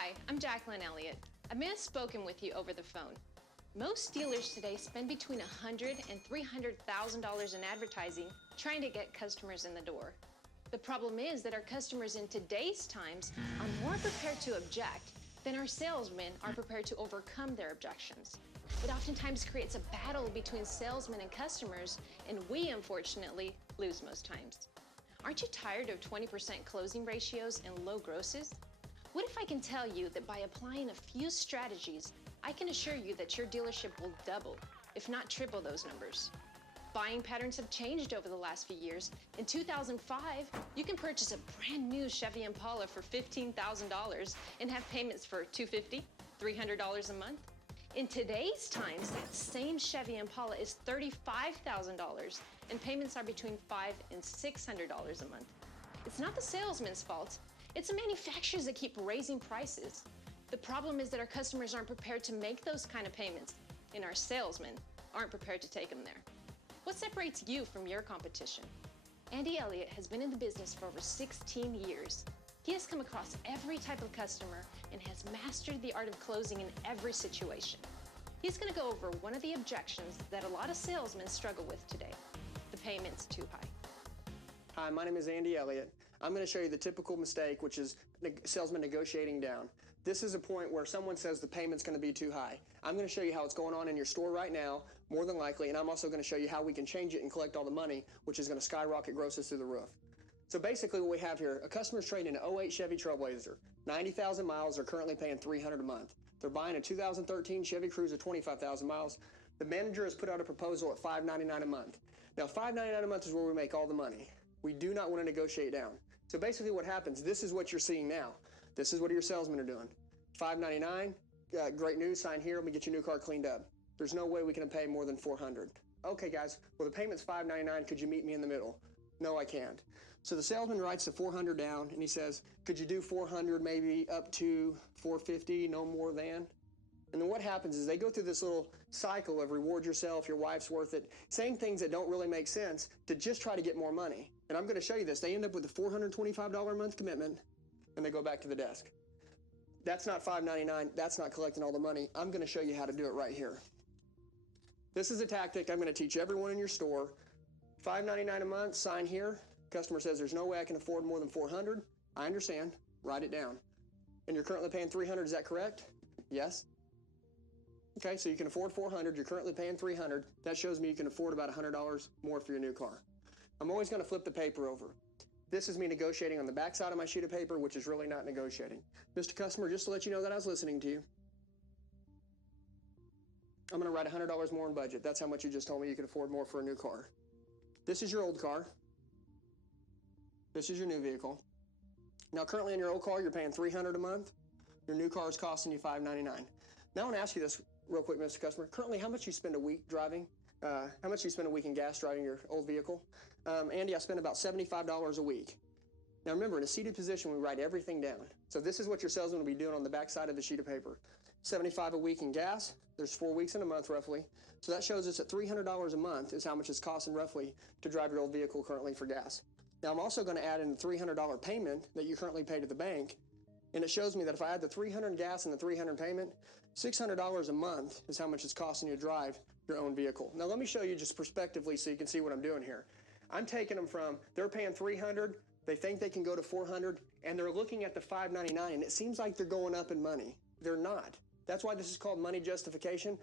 Hi, I'm Jacqueline Elliott. I may have spoken with you over the phone. Most dealers today spend between $100,000 and $300,000 in advertising trying to get customers in the door. The problem is that our customers in today's times are more prepared to object than our salesmen are prepared to overcome their objections. It oftentimes creates a battle between salesmen and customers, and we, unfortunately, lose most times. Aren't you tired of 20% closing ratios and low grosses? What if I can tell you that by applying a few strategies, I can assure you that your dealership will double, if not triple those numbers? Buying patterns have changed over the last few years. In 2005, you can purchase a brand new Chevy Impala for $15,000 and have payments for $250, $300 a month. In today's times, that same Chevy Impala is $35,000 and payments are between $500 and $600 a month. It's not the salesman's fault. It's the manufacturers that keep raising prices. The problem is that our customers aren't prepared to make those kind of payments, and our salesmen aren't prepared to take them there. What separates you from your competition? Andy Elliott has been in the business for over 16 years. He has come across every type of customer and has mastered the art of closing in every situation. He's going to go over one of the objections that a lot of salesmen struggle with today: the payment's too high. Hi, my name is Andy Elliott. I'm going to show you the typical mistake, which is salesman negotiating down. This is a point where someone says the payment's going to be too high. I'm going to show you how it's going on in your store right now, more than likely, and I'm also going to show you how we can change it and collect all the money, which is going to skyrocket grosses through the roof. So basically what we have here, a customer's trading an 08 Chevy Trailblazer, 90,000 miles, they're currently paying $300 a month. They're buying a 2013 Chevy Cruiser, 25,000 miles. The manager has put out a proposal at $599 a month. Now $599 a month is where we make all the money. We do not want to negotiate down. So basically what happens, this is what you're seeing now. This is what your salesmen are doing. $599, great news, sign here, let me get your new car cleaned up. There's no way we can pay more than $400. Okay guys, well the payment's $599, could you meet me in the middle? No, I can't. So the salesman writes the $400 down and he says, could you do $400 maybe up to $450, no more than? And then what happens is they go through this little cycle of reward yourself, your wife's worth it, saying things that don't really make sense to just try to get more money. And I'm going to show you this. They end up with a $425 a month commitment and they go back to the desk. That's not $599. That's not collecting all the money. I'm going to show you how to do it right here. This is a tactic I'm going to teach everyone in your store. $599 a month, sign here. Customer says there's no way I can afford more than $400. I understand. Write it down. And you're currently paying $300. Is that correct? Yes. Okay, so you can afford $400, you're currently paying $300. That shows me you can afford about $100 more for your new car. I'm always going to flip the paper over. This is me negotiating on the back side of my sheet of paper, which is really not negotiating. Mr. Customer, just to let you know that I was listening to you, I'm going to write $100 more in budget. That's how much you just told me you can afford more for a new car. This is your old car. This is your new vehicle. Now, currently in your old car, you're paying $300 a month. Your new car is costing you $599. Now I want to ask you this real quick, Mr. Customer. Currently, how much do you spend a week driving? How much do you spend a week in gas driving your old vehicle? Andy, I spend about $75 a week. Now remember, in a seated position, we write everything down. So this is what your salesman will be doing on the back side of the sheet of paper. $75 a week in gas. There's 4 weeks in a month, roughly. So that shows us that $300 a month is how much it's costing roughly to drive your old vehicle currently for gas. Now I'm also going to add in the $300 payment that you currently pay to the bank. And it shows me that if I add the $300 gas and the $300 payment, $600 a month is how much it's costing you to drive your own vehicle. Now let me show you just prospectively so you can see what I'm doing here. I'm taking them from, they're paying $300, they think they can go to $400, and they're looking at the $599, and it seems like they're going up in money. They're not. That's why this is called money justification.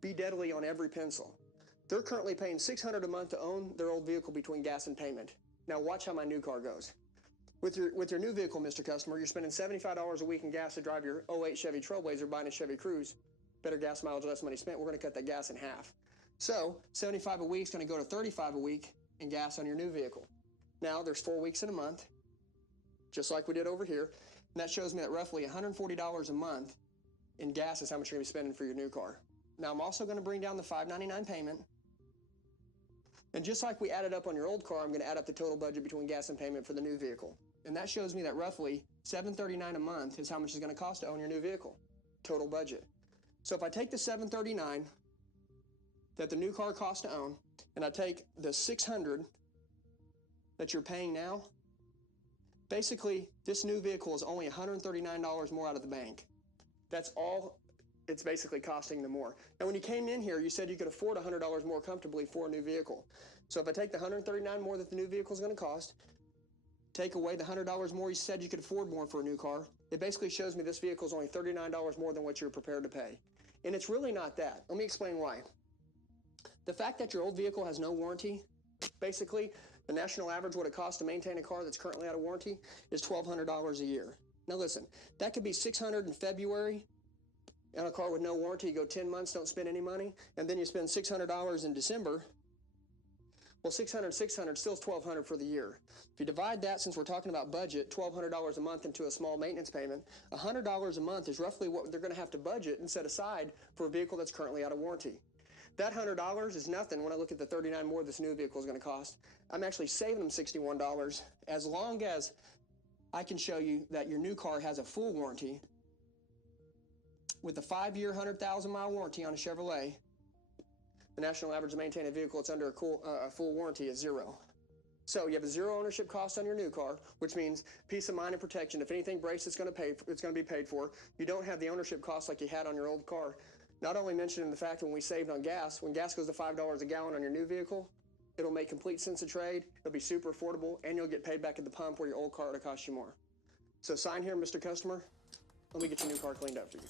Be deadly on every pencil. They're currently paying $600 a month to own their old vehicle between gas and payment. Now watch how my new car goes. With your new vehicle, Mr. Customer, you're spending $75 a week in gas to drive your 08 Chevy Trailblazer, buying a Chevy Cruise. Better gas mileage, less money spent. We're going to cut that gas in half. So $75 a week is going to go to $35 a week in gas on your new vehicle. Now there's 4 weeks in a month, just like we did over here. And that shows me that roughly $140 a month in gas is how much you're going to be spending for your new car. Now I'm also going to bring down the $599 payment. And just like we added up on your old car, I'm going to add up the total budget between gas and payment for the new vehicle. And that shows me that roughly $739 a month is how much it's going to cost to own your new vehicle, total budget. So if I take the $739 that the new car costs to own, and I take the $600 that you're paying now, Basically, this new vehicle is only $139 more out of the bank. That's all it's basically costing them more. Now, when you came in here, you said you could afford $100 more comfortably for a new vehicle. So if I take the $139 more that the new vehicle is going to cost, take away the $100 more you said you could afford more for a new car, it basically shows me this vehicle is only $39 more than what you're prepared to pay. And it's really not that. Let me explain why. The fact that your old vehicle has no warranty, basically, the national average what it costs to maintain a car that's currently out of warranty is $1,200 a year. Now listen, that could be $600 in February on a car with no warranty. You go 10 months, don't spend any money, and then you spend $600 in December. Well, $600 still is $1,200 for the year. If you divide that, since we're talking about budget, $1,200 a month into a small maintenance payment, $100 a month is roughly what they're going to have to budget and set aside for a vehicle that's currently out of warranty. That $100 is nothing when I look at the $39 more this new vehicle is going to cost. I'm actually saving them $61 as long as I can show you that your new car has a full warranty. With a 5-year, 100,000-mile warranty on a Chevrolet, the national average to maintain a vehicle that's under a full warranty is 0. So you have a 0 ownership cost on your new car, which means peace of mind and protection. If anything breaks, it's going to be paid for. You don't have the ownership cost like you had on your old car. Not only mentioning the fact when we saved on gas, when gas goes to $5 a gallon on your new vehicle, it'll make complete sense of trade, it'll be super affordable, and you'll get paid back at the pump where your old car would have cost you more. So sign here, Mr. Customer. Let me get your new car cleaned up for you.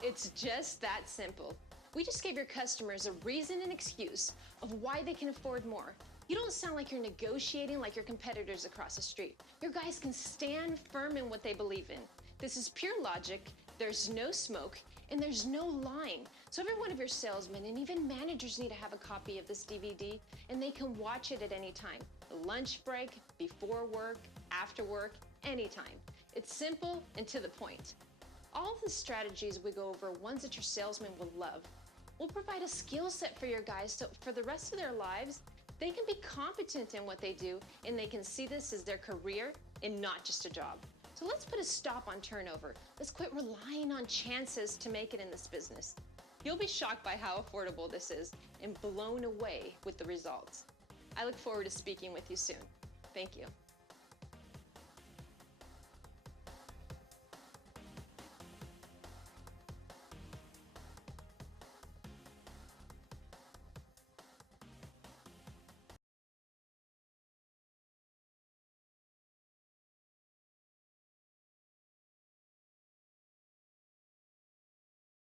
It's just that simple. We just gave your customers a reason and excuse of why they can afford more. You don't sound like you're negotiating like your competitors across the street. Your guys can stand firm in what they believe in. This is pure logic, there's no smoke, and there's no lying. So every one of your salesmen and even managers need to have a copy of this DVD, and they can watch it at any time. Lunch break, before work, after work, anytime. It's simple and to the point. All the strategies we go over, ones that your salesmen will love. We'll provide a skill set for your guys so for the rest of their lives, they can be competent in what they do and they can see this as their career and not just a job. So let's put a stop on turnover. Let's quit relying on chances to make it in this business. You'll be shocked by how affordable this is and blown away with the results. I look forward to speaking with you soon. Thank you.